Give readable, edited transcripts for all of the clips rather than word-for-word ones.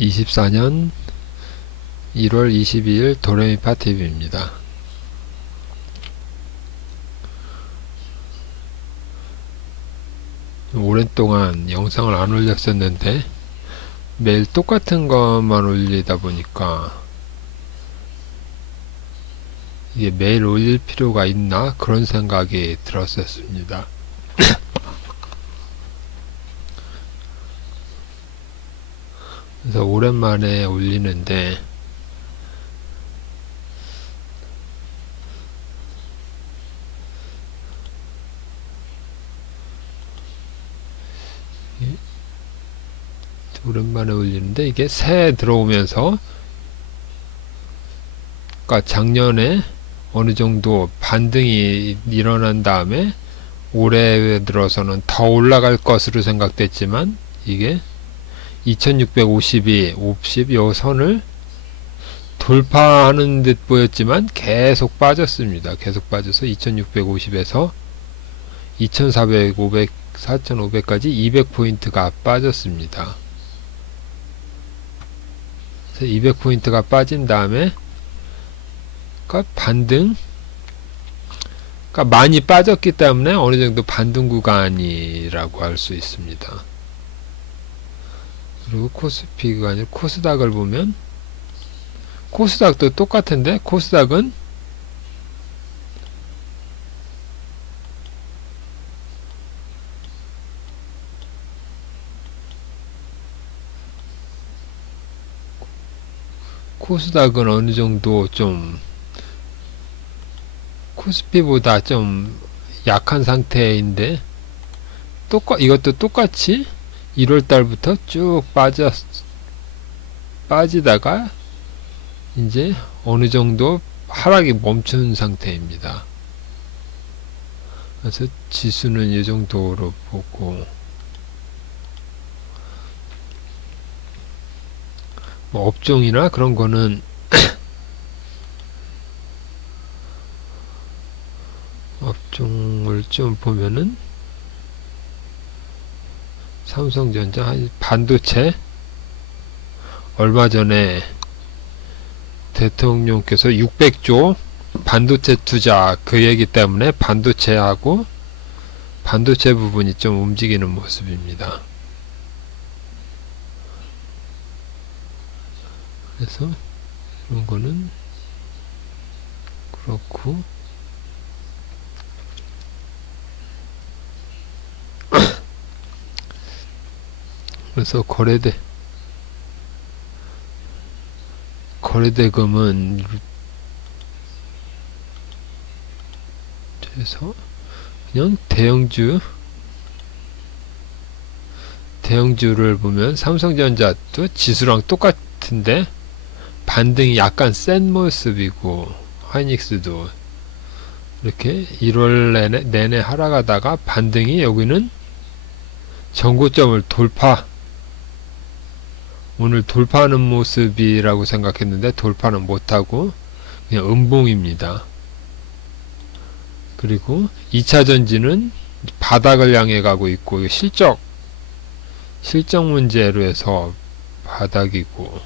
24년 1월 22일 도레미파 TV입니다. 오랫동안 영상을 안 올렸었는데 매일 똑같은 것만 올리다 보니까 이게 매일 올릴 필요가 있나 그런 생각이 들었었습니다. 그래서 오랜만에 올리는데 이게 새해 들어오면서, 그러니까 작년에 어느 정도 반등이 일어난 다음에 올해 들어서는 더 올라갈 것으로 생각됐지만 이게 2652, 50 요 선을 돌파하는 듯 보였지만 계속 빠졌습니다. 계속 빠져서 2650에서 2400, 500, 4500까지 200포인트가 빠졌습니다. 200포인트가 빠진 다음에 그러니까 반등, 그러니까 많이 빠졌기 때문에 어느 정도 반등 구간이라고 할 수 있습니다. 그리고 코스피가 아니라 코스닥을 보면 코스닥도 똑같은데 코스닥은 어느 정도 좀 코스피보다 좀 약한 상태인데 이것도 똑같이 1월달부터 쭉 빠지다가 이제 어느 정도 하락이 멈춘 상태입니다. 그래서 지수는 이 정도로 보고, 뭐 업종이나 그런 거는 업종을 좀 보면은 삼성전자, 반도체, 얼마 전에 대통령께서 600조 반도체 투자 그 얘기 때문에 반도체하고 반도체 부분이 좀 움직이는 모습입니다. 그래서 이런 거는 그렇고, 그래서 거래대금은 그래서 그냥 대형주를 보면 삼성전자도 지수랑 똑같은데 반등이 약간 센 모습이고, 하이닉스도 이렇게 1월 내내 하락하다가 반등이 여기는 전고점을 오늘 돌파하는 모습이라고 생각했는데 돌파는 못하고 그냥 음봉입니다. 그리고 2차전지는 바닥을 향해 가고 있고, 실적 문제로 해서 바닥이고,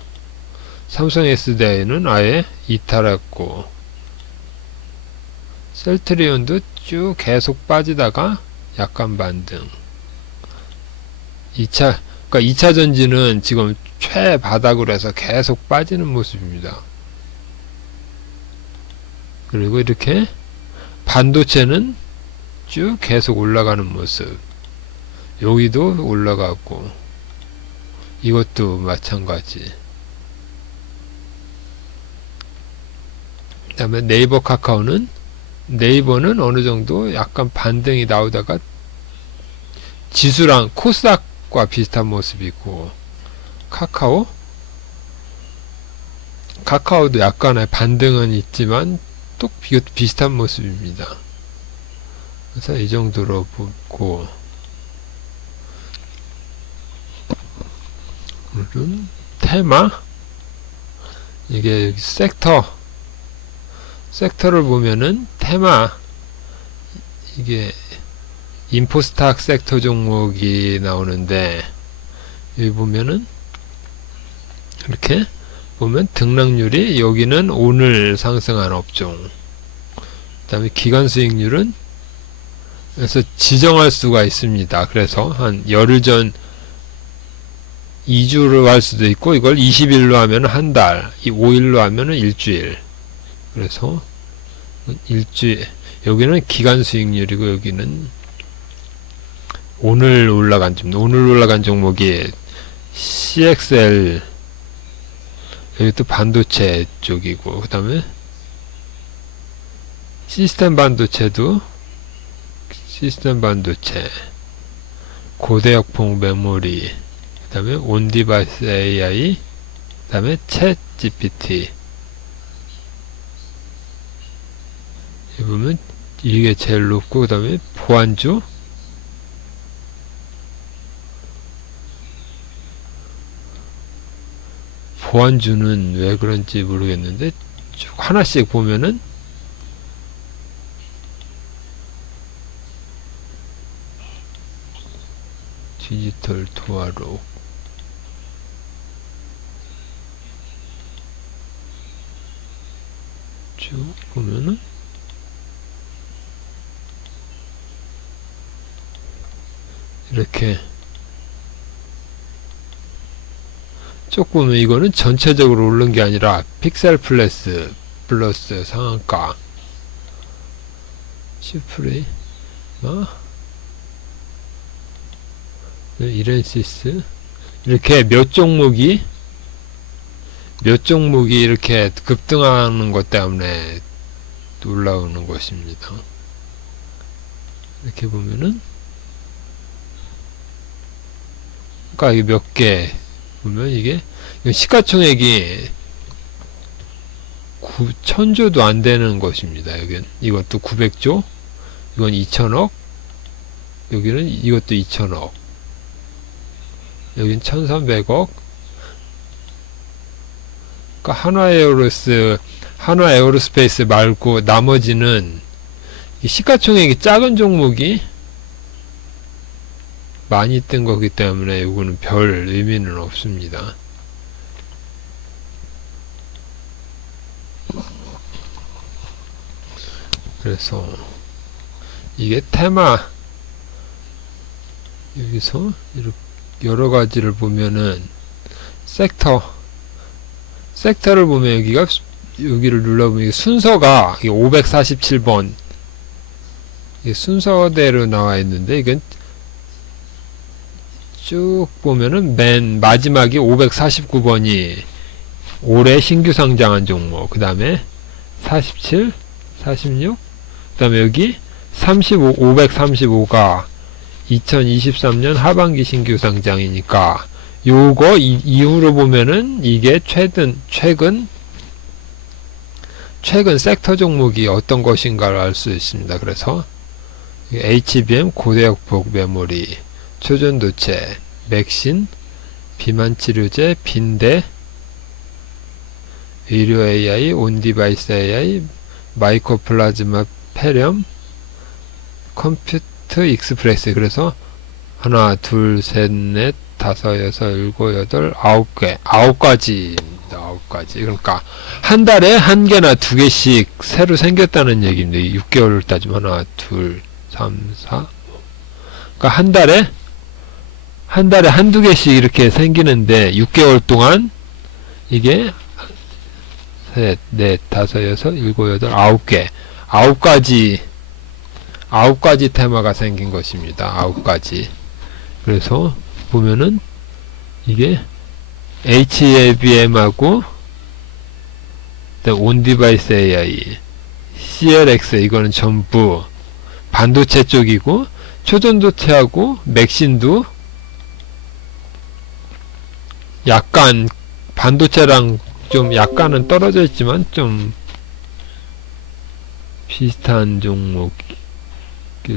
삼성 SDI는 아예 이탈했고, 셀트리온도 쭉 계속 빠지다가 약간 반등. 그러니까 2차 전지는 지금 최바닥으로 해서 계속 빠지는 모습입니다. 그리고 이렇게 반도체는 쭉 계속 올라가는 모습. 여기도 올라가고, 이것도 마찬가지. 그 다음에 네이버 카카오는, 네이버는 어느 정도 약간 반등이 나오다가 지수랑 코스닥과 비슷한 모습이고, 카카오도 약간의 반등은 있지만 또 이것도 비슷한 모습입니다. 그래서 이 정도로 보고, 테마, 이게 섹터를 보면은 테마, 이게 인포스탁 섹터 종목이 나오는데, 여기 보면은 이렇게 보면 등락률이 여기는 오늘 상승한 업종, 그 다음에 기간 수익률은 그래서 지정할 수가 있습니다. 그래서 한 열흘 전 2주로 할 수도 있고 이걸 20일로 하면 한 달, 5일로 하면 일주일. 그래서 일주일, 여기는 기간 수익률이고 여기는 오늘 올라간 종목이 CXL, 여기 또 반도체 쪽이고, 그 다음에 시스템 반도체, 고대역폭 메모리, 그 다음에 온디바이스 AI, 그 다음에 챗 GPT. 여기 보면 이게 제일 높고, 그 다음에 보안주, 보안주는 왜 그런지 모르겠는데 쭉 하나씩 보면은 디지털 도화로 쭉 보면은 이렇게 쭉 보면 이거는 전체적으로 오른 게 아니라 픽셀 플러스 상한가 시프레이 이렌시스 이렇게 몇 종목이 이렇게 급등하는 것 때문에 올라오는 것입니다. 이렇게 보면은 아까 이게 몇 개 보면 이게 시가총액이 1000조도 안 되는 것입니다. 여긴 이것도 900조, 이건 2000억, 여기는 이것도 2000억, 여긴 1300억. 그러니까 한화 에어로스페이스 말고 나머지는 시가총액이 작은 종목이 많이 뜬 거기 때문에 이거는 별 의미는 없습니다. 그래서 이게 테마, 여기서 이렇게 여러 가지를 보면은 섹터를 보면 여기를 눌러보면 순서가 547번 순서대로 나와 있는데 이건 쭉 보면은 맨 마지막이 549번이 올해 신규 상장한 종목, 그 다음에 47, 46, 그 다음에 여기 35, 535가 2023년 하반기 신규 상장이니까 요거 이후로 보면은 이게 최근 섹터 종목이 어떤 것인가를 알 수 있습니다. 그래서 HBM 고대역폭 메모리, 초전도체, 맥신, 비만치료제, 빈대, 의료 AI, 온디바이스 AI, 마이크로플라즈마 폐렴, 컴퓨터 익스프레스. 그래서 하나, 둘, 셋, 넷, 다섯, 여섯, 일곱, 여덟, 9개, 9가지입니다. 9가지. 그러니까 한 달에 한 개나 두 개씩 새로 생겼다는 얘기입니다. 6개월을 따지면 하나, 둘, 3, 4. 그러니까 한 달에 한두 개씩 이렇게 생기는데 6개월 동안 이게 셋, 넷, 다섯, 여섯, 일곱, 여덟, 9개. 9가지 테마가 생긴 것입니다. 9가지. 그래서 보면은 이게 HBM하고 온디바이스 AI, CLX 이거는 전부 반도체 쪽이고, 초전도체하고 맥신도 약간 반도체랑 좀 약간은 떨어져 있지만 좀 비슷한 종목일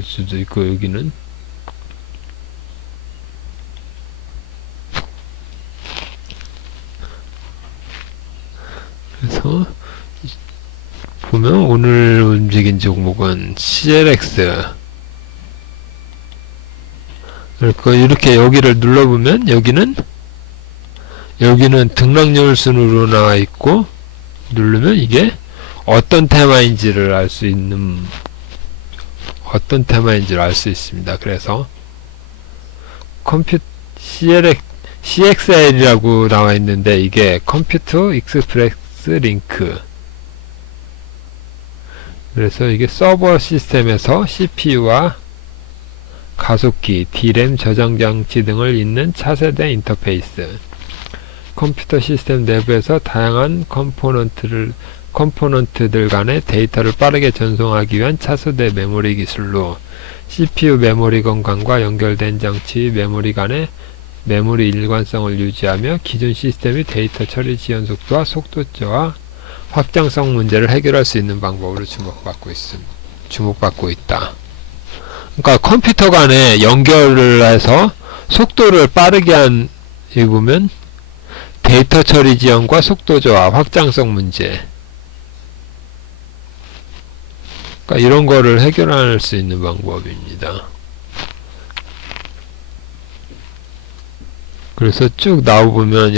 수도 있고, 여기는 그래서 보면 오늘 움직인 종목은 CLX. 그러니까 이렇게 여기를 눌러보면 여기는 여기는 등락열 순으로 나와 있고, 누르면 이게 어떤 테마인지를 알 수 있습니다. 그래서 CXL이라고 나와 있는데 이게 컴퓨터 익스프레스 링크. 그래서 이게 서버 시스템에서 CPU와 가속기, D램 저장 장치 등을 잇는 차세대 인터페이스. 컴퓨터 시스템 내부에서 다양한 컴포넌트들 간의 데이터를 빠르게 전송하기 위한 차세대 메모리 기술로 CPU 메모리 공간과 연결된 장치 메모리 간의 메모리 일관성을 유지하며 기존 시스템의 데이터 처리 지연 속도와 속도 저하, 확장성 문제를 해결할 수 있는 방법으로 주목받고 있다. 그러니까 컴퓨터 간에 연결을 해서 속도를 빠르게 한, 여기 보면 데이터 처리 지연과 속도 저하, 확장성 문제. 그러니까 이런 거를 해결할 수 있는 방법입니다. 그래서 쭉 나와보면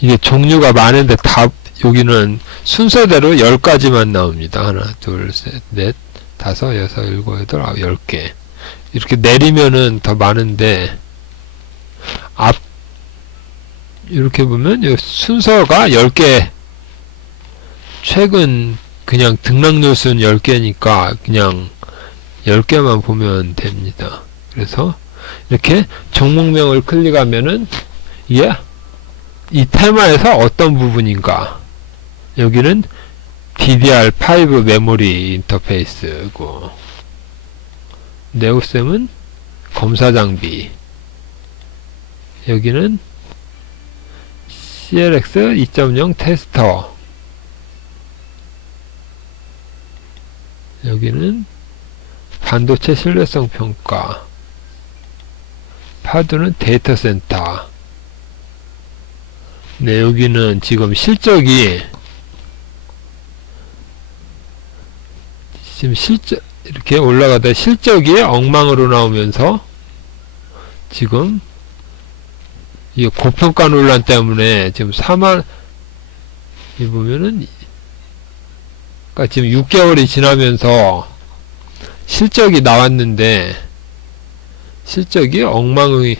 이게 종류가 많은데 다 여기는 순서대로 10가지만 나옵니다. 하나, 둘, 셋, 넷, 다섯, 여섯, 일곱, 여덟, 아홉, 10개. 이렇게 내리면은 더 많은데 이렇게 보면 이 순서가 10개. 최근 그냥 등락요순 10개니까 그냥 10개만 보면 됩니다. 그래서 이렇게 종목명을 클릭하면은 이게 이 테마에서 어떤 부분인가. 여기는 DDR5 메모리 인터페이스고, 네오셈은 검사 장비, 여기는 CLX 2.0 테스터, 여기는 반도체 신뢰성 평가, 파드는 데이터 센터. 네, 여기는 지금 실적이 이렇게 올라가다 실적이 엉망으로 나오면서 지금 이 고평가 논란 때문에 지금 이 보면은 그러니까 지금 6개월이 지나면서 실적이 나왔는데 실적이 엉망의,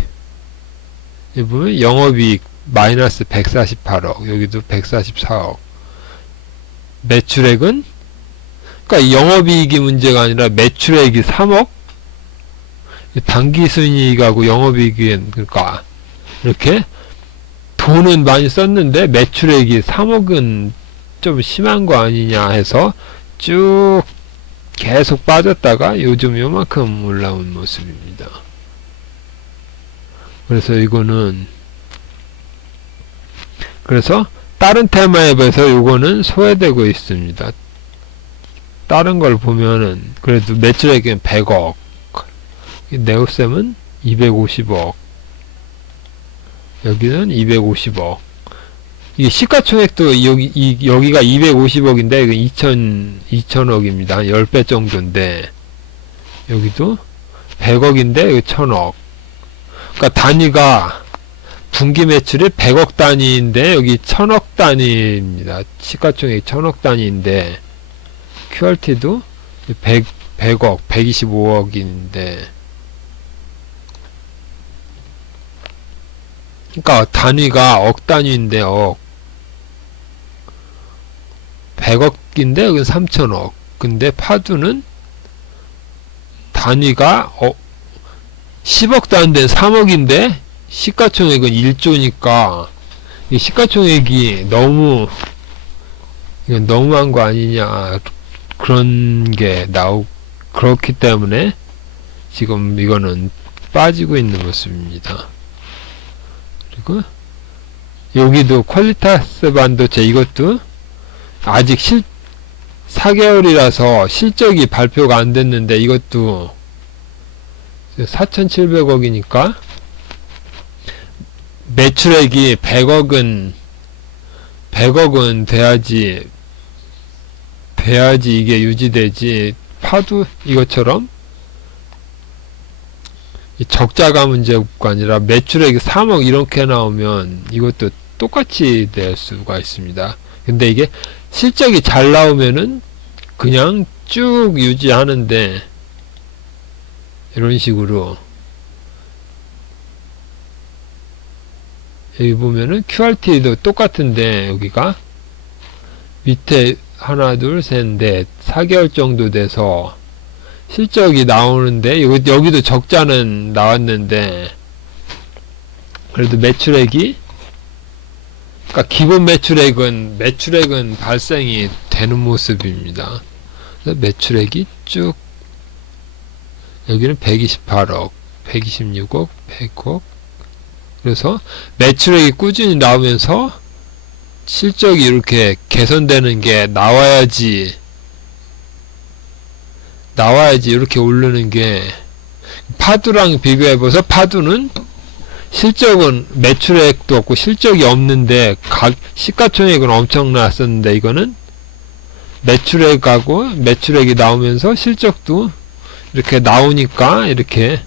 여기 보면 영업이익 마이너스 148억, 여기도 144억. 매출액은, 그러니까 영업이익이 문제가 아니라 매출액이 3억? 당기순이익하고 영업이익은, 그러니까 이렇게 돈은 많이 썼는데 매출액이 3억은 좀 심한 거 아니냐 해서 쭉 계속 빠졌다가 요즘 요만큼 올라온 모습입니다. 그래서 이거는, 그래서 다른 테마에 비해서 요거는 소외되고 있습니다. 다른 걸 보면은 그래도 매출액은 100억, 네오셈은 250억, 여기는 250억. 이게 시가총액도 여기가 250억인데 이건 2000억입니다. 한 10배 정도인데 여기도 100억인데 여기 1000억. 그러니까 단위가 분기 매출이 100억 단위인데 여기 1000억 단위입니다. 시가총액 1000억 단위인데 QRT도 100억, 125억인데, 그러니까 단위가 억 단위인데 100억인데 여기는 3천억. 근데 파두는 단위가 10억 단위인데 3억인데 시가총액은 1조니까 이 시가총액이 이건 너무한 거 아니냐, 그런 게 그렇기 때문에 지금 이거는 빠지고 있는 모습입니다. 그리고 여기도 퀄리타스 반도체, 이것도 아직 4개월이라서 실적이 발표가 안 됐는데 이것도 4,700억이니까 매출액이 100억은 돼야지 이게 유지되지. 파도 이것처럼 이 적자가 문제가 아니라 매출액이 3억 이렇게 나오면 이것도 똑같이 될 수가 있습니다. 근데 이게 실적이 잘 나오면은 그냥 쭉 유지하는데, 이런 식으로 여기 보면은 QRT도 똑같은데, 여기가 밑에 하나 둘 셋 넷 4개월 정도 돼서 실적이 나오는데, 여기도 적자는 나왔는데 그래도 매출액이, 그러니까 기본 매출액은 발생이 되는 모습입니다. 그래서 매출액이 쭉, 여기는 128억, 126억, 100억. 그래서 매출액이 꾸준히 나오면서 실적이 이렇게 개선되는 게 나와야지 이렇게 오르는 게, 파두랑 비교해봐서 파두는 실적은 매출액도 없고 실적이 없는데 시가총액은 엄청 나왔었는데, 이거는 매출액이 나오면서 실적도 이렇게 나오니까 이렇게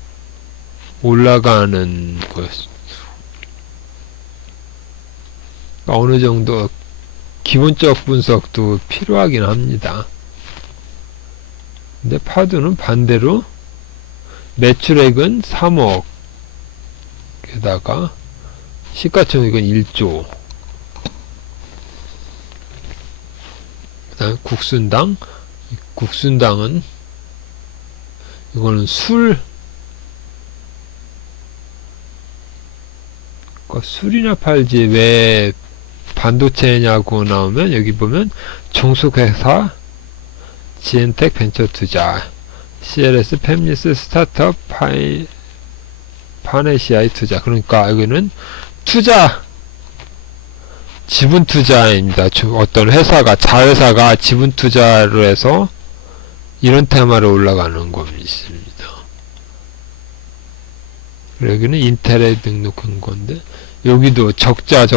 올라가는 거였습니다. 어느 정도 기본적 분석도 필요하긴 합니다. 근데 파두는 반대로 매출액은 3억 게다가 시가총액은 1조. 그 다음에 국순당은 이거는 술이나 팔지 왜 반도체냐고 나오면, 여기 보면 종속회사, 지엔텍 벤처투자, CLS 팹리스 스타트업, 파네시아의 투자. 그러니까 여기는 지분 투자입니다. 어떤 자회사가 지분 투자로 해서 이런 테마로 올라가는 겁니다. 여기는 인텔에 등록한 건데, 여기도 적자인데,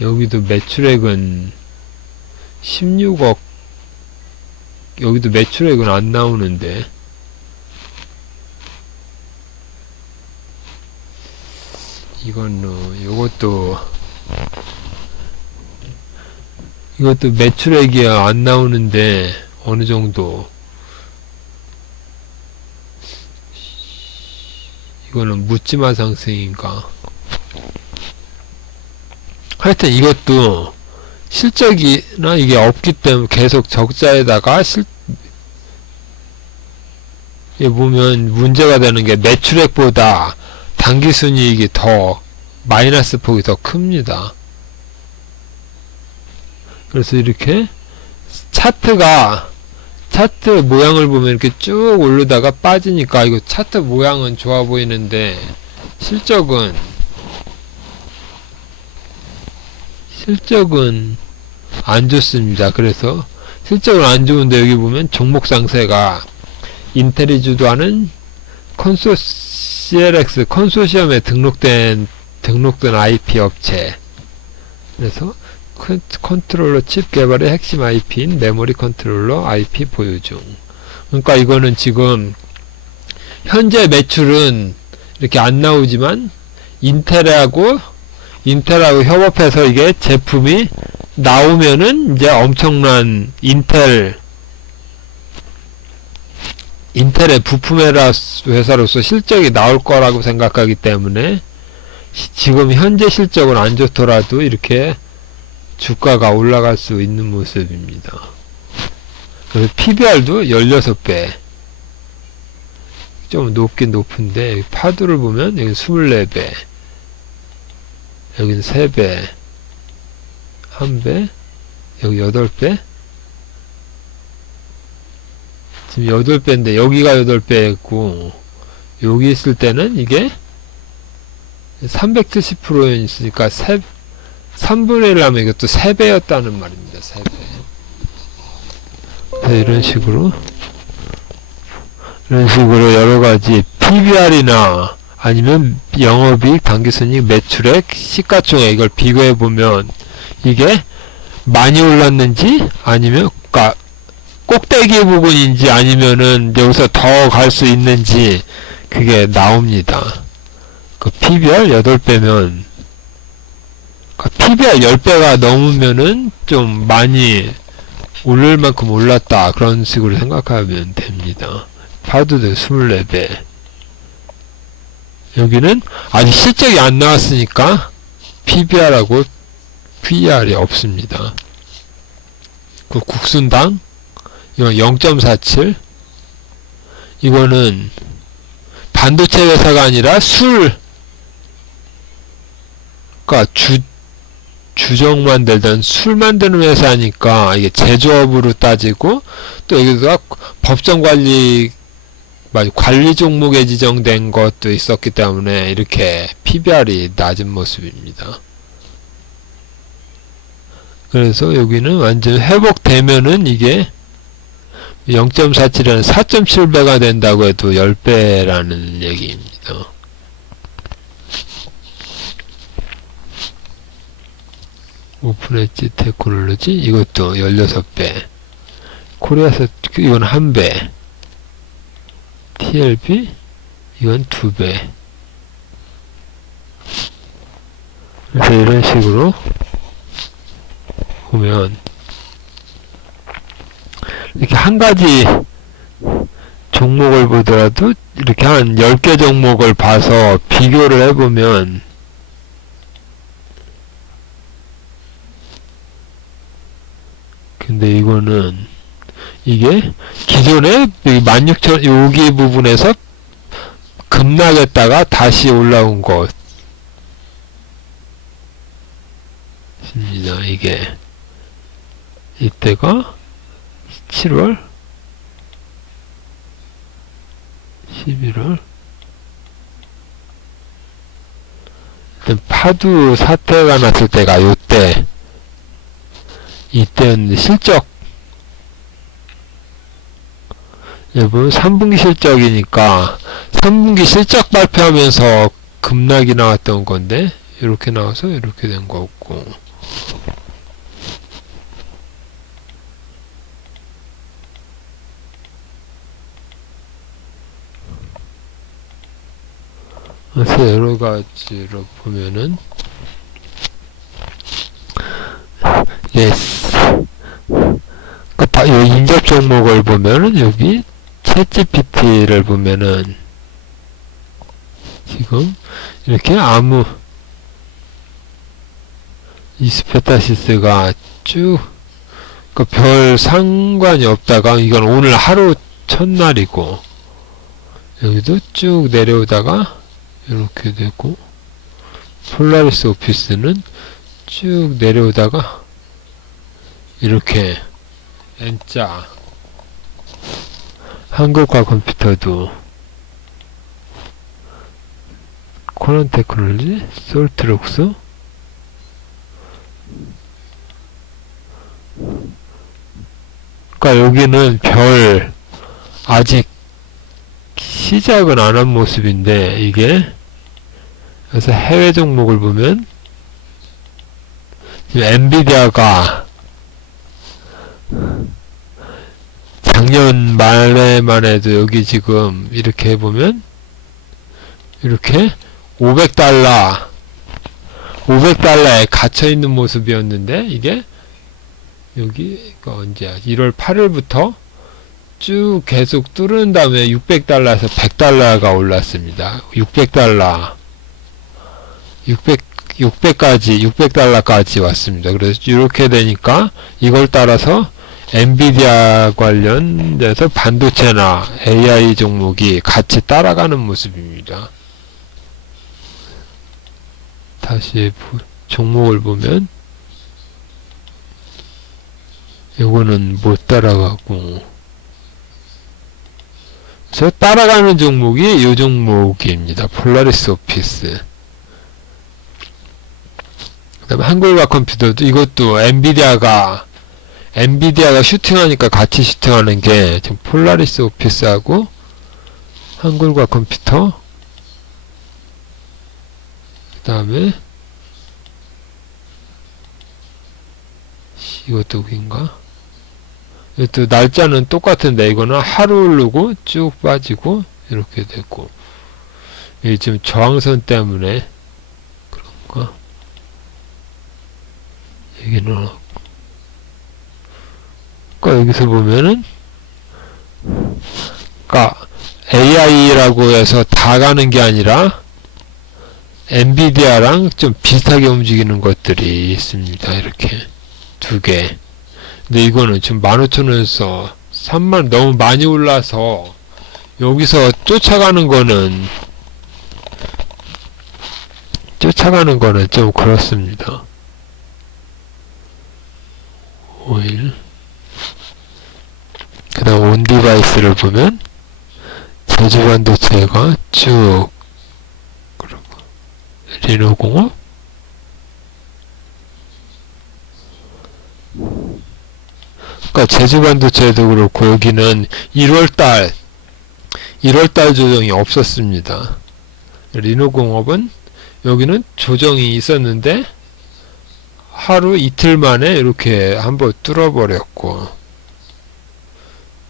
여기도 매출액은 16억, 여기도 매출액은 안 나오는데, 이것도 매출액이 안 나오는데 어느 정도, 이거는 묻지마 상승인가. 하여튼 이것도 실적이나 이게 없기 때문에 계속 적자에다가 보면 문제가 되는 게 매출액보다 당기순이익이 마이너스 폭이 더 큽니다. 그래서 이렇게 차트 모양을 보면 이렇게 쭉 오르다가 빠지니까, 이거 차트 모양은 좋아 보이는데 실적은 안 좋습니다. 그래서 실적은 안 좋은데, 여기 보면 종목 상세가 인텔이 주도하는 CLX 컨소시엄에 등록된 IP 업체, 그래서 컨트롤러 칩 개발의 핵심 IP인 메모리 컨트롤러 IP 보유 중. 그러니까 이거는 지금 현재 매출은 이렇게 안 나오지만 인텔하고 협업해서 이게 제품이 나오면은 이제 엄청난 인텔의 부품 회사로서 실적이 나올 거라고 생각하기 때문에, 지금 현재 실적은 안 좋더라도 이렇게 주가가 올라갈 수 있는 모습입니다. 그래서 PBR도 16배, 좀 높긴 높은데, 파도를 보면 여기 24배, 여기는 3배, 1배, 여기 8배, 지금 8배인데 여기가 8배였고, 여기 있을 때는 이게 370% 있으니까 3분의 1 하면 이것도 3배였다는 말입니다. 3배. 네, 이런 식으로 여러가지 PBR이나 아니면 영업이익, 당기순이익, 매출액, 시가총액, 이걸 비교해보면 이게 많이 올랐는지 아니면 꼭대기 부분인지 아니면은 여기서 더 갈 수 있는지 그게 나옵니다. 그 PBR 8배면 그 PBR 10배가 넘으면은 좀 많이 오를 만큼 올랐다 그런 식으로 생각하면 됩니다. 파도도 24배. 여기는 아직 실적이 안 나왔으니까 PBR하고 PER이 없습니다. 그 국순당 이건 0.47. 이거는 반도체 회사가 아니라 그러니까 주정 만들던 술 만드는 회사니까 이게 제조업으로 따지고 또 여기가 법정 관리 종목에 지정된 것도 있었기 때문에 이렇게 PBR이 낮은 모습입니다. 그래서 여기는 완전 회복되면은 이게 0.47이라는 4.7배가 된다고 해도 10배라는 얘기입니다. 오픈엣지 테크놀로지 이것도 16배. 코리아서 이건 1배. TLB 이건 2배. 그래서 이런 식으로 보면 이렇게 한 가지 종목을 보더라도 이렇게 한 10개 종목을 봐서 비교를 해보면 근데 이거는 이게 기존에 16,000 여기 부분에서 급락했다가 다시 올라온 것입니다. 이게 이때가 7월 11월 파두 사태가 났을 때가 요때 이때는 실적 여러분 3분기 실적이니까 3분기 실적 발표하면서 급락이 나왔던 건데 이렇게 나와서 이렇게 된 거고 그래서 여러 가지로 보면은 예스 이 인접 종목을 보면은 여기 챗GPT를 보면은 지금 이렇게 아무 이스페타시스가 쭉 별 상관이 없다가 이건 오늘 하루 첫날이고 여기도 쭉 내려오다가 이렇게 되고 폴라리스 오피스는 쭉 내려오다가 이렇게 N자 한국과 컴퓨터도 코난 테크놀로지 솔트록스 그러니까 여기는 별 아직 시작은 안 한 모습인데 이게 그래서 해외 종목을 보면 지금 엔비디아가 작년 말에만 해도 여기 지금 이렇게 해보면 이렇게 500달러에 갇혀있는 모습이었는데 이게 여기가 언제야 1월 8일부터 쭉 계속 뚫은 다음에 600달러에서 100달러가 올랐습니다. 600달러까지 왔습니다. 그래서 이렇게 되니까 이걸 따라서 엔비디아 관련돼서 반도체나 AI 종목이 같이 따라가는 모습입니다. 다시 종목을 보면 이거는 못 따라가고 그래서 따라가는 종목이 이 종목입니다. 폴라리스 오피스. 그 다음에 한국과 컴퓨터도 이것도 엔비디아가 슈팅하니까 같이 슈팅하는 게 지금 폴라리스 오피스하고 한글과 컴퓨터 그 다음에 이것도 여기인가 또 날짜는 똑같은데 이거는 하루 오르고 쭉 빠지고 이렇게 됐고, 이게 지금 저항선 때문에 그런가? 여기는 그러니까 여기서 보면은 그러니까 AI라고 해서 다 가는 게 아니라 엔비디아랑 좀 비슷하게 움직이는 것들이 있습니다. 이렇게 두 개. 근데 이거는 지금 15,000원에서 3만 너무 많이 올라서 여기서 쫓아가는 거는 좀 그렇습니다. 오일. 그 다음 온디바이스를 보면 제주반도체가 쭉 그리고 리노공업 그러니까 제주반도체도 그렇고 여기는 1월달 조정이 없었습니다. 리노공업은 여기는 조정이 있었는데 하루 이틀 만에 이렇게 한번 뚫어버렸고,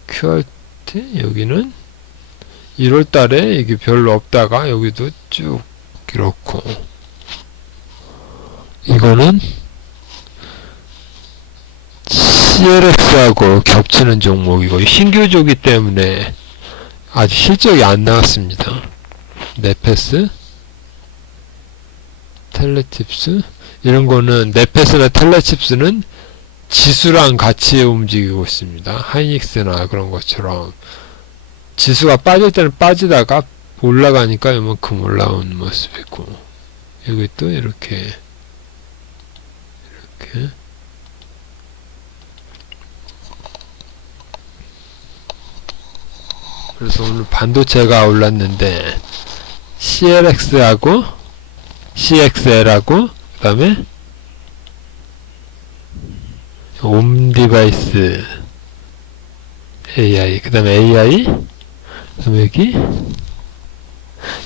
QRT 여기는 1월달에 이게 별로 없다가 여기도 쭉 이렇고, 이거는 CLX하고 겹치는 종목이고 신규조기 때문에 아직 실적이 안 나왔습니다. 네페스, 텔레칩스 이런 거는 네페스나 텔레칩스는 지수랑 같이 움직이고 있습니다. 하이닉스나 그런 것처럼 지수가 빠질 때는 빠지다가 올라가니까 이만큼 올라오는 모습이고, 여기 또 이렇게 그래서 오늘 반도체가 올랐는데 CLX하고 CXL하고 그 다음에 옴디바이스 AI 그 다음에 AI 그 다음에 여기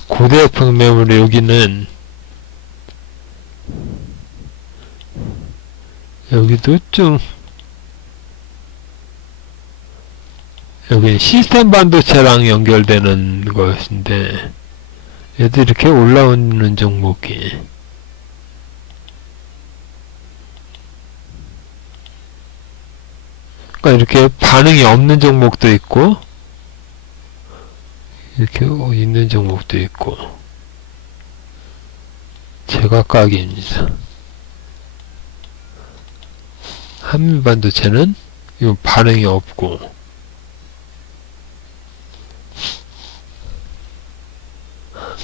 고대역풍 메모리 여기는 여기도 좀 여기 시스템 반도체랑 연결되는 것인데 얘도 이렇게 올라오는 종목이 그러니까 이렇게 반응이 없는 종목도 있고 이렇게 있는 종목도 있고 제각각입니다. 한미반도체는 이 반응이 없고,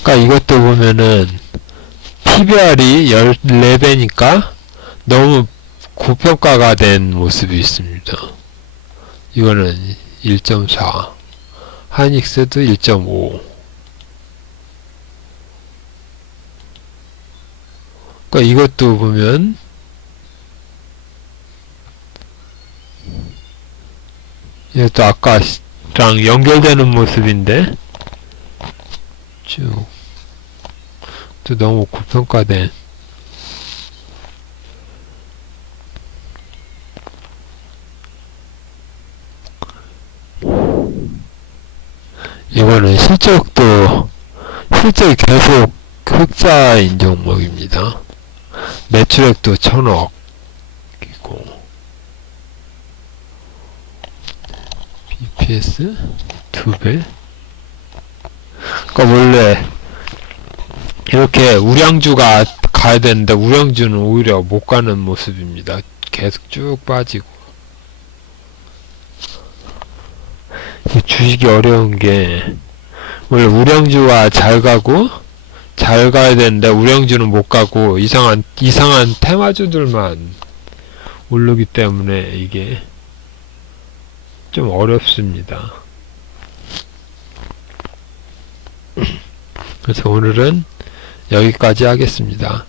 그러니까 이것도 보면은 PBR이 14배니까 너무 고평가가 된 모습이 있습니다. 이거는 1.4, 하이닉스도 1.5. 그러니까 이것도 보면 이것도 아까랑 연결되는 모습인데 쭉 또 너무 고평가된 이거는 실적이 계속 흑자인 종목입니다. 매출액도 1000억이고 BPS 2배. 그러니까 원래 이렇게 우량주가 가야 되는데 우량주는 오히려 못 가는 모습입니다. 계속 쭉 빠지고. 주식이 어려운 게 원래 우량주가 잘 가고 잘 가야 되는데 우량주는 못 가고 이상한 테마주들만 오르기 때문에 이게 좀 어렵습니다. 그래서 오늘은 여기까지 하겠습니다.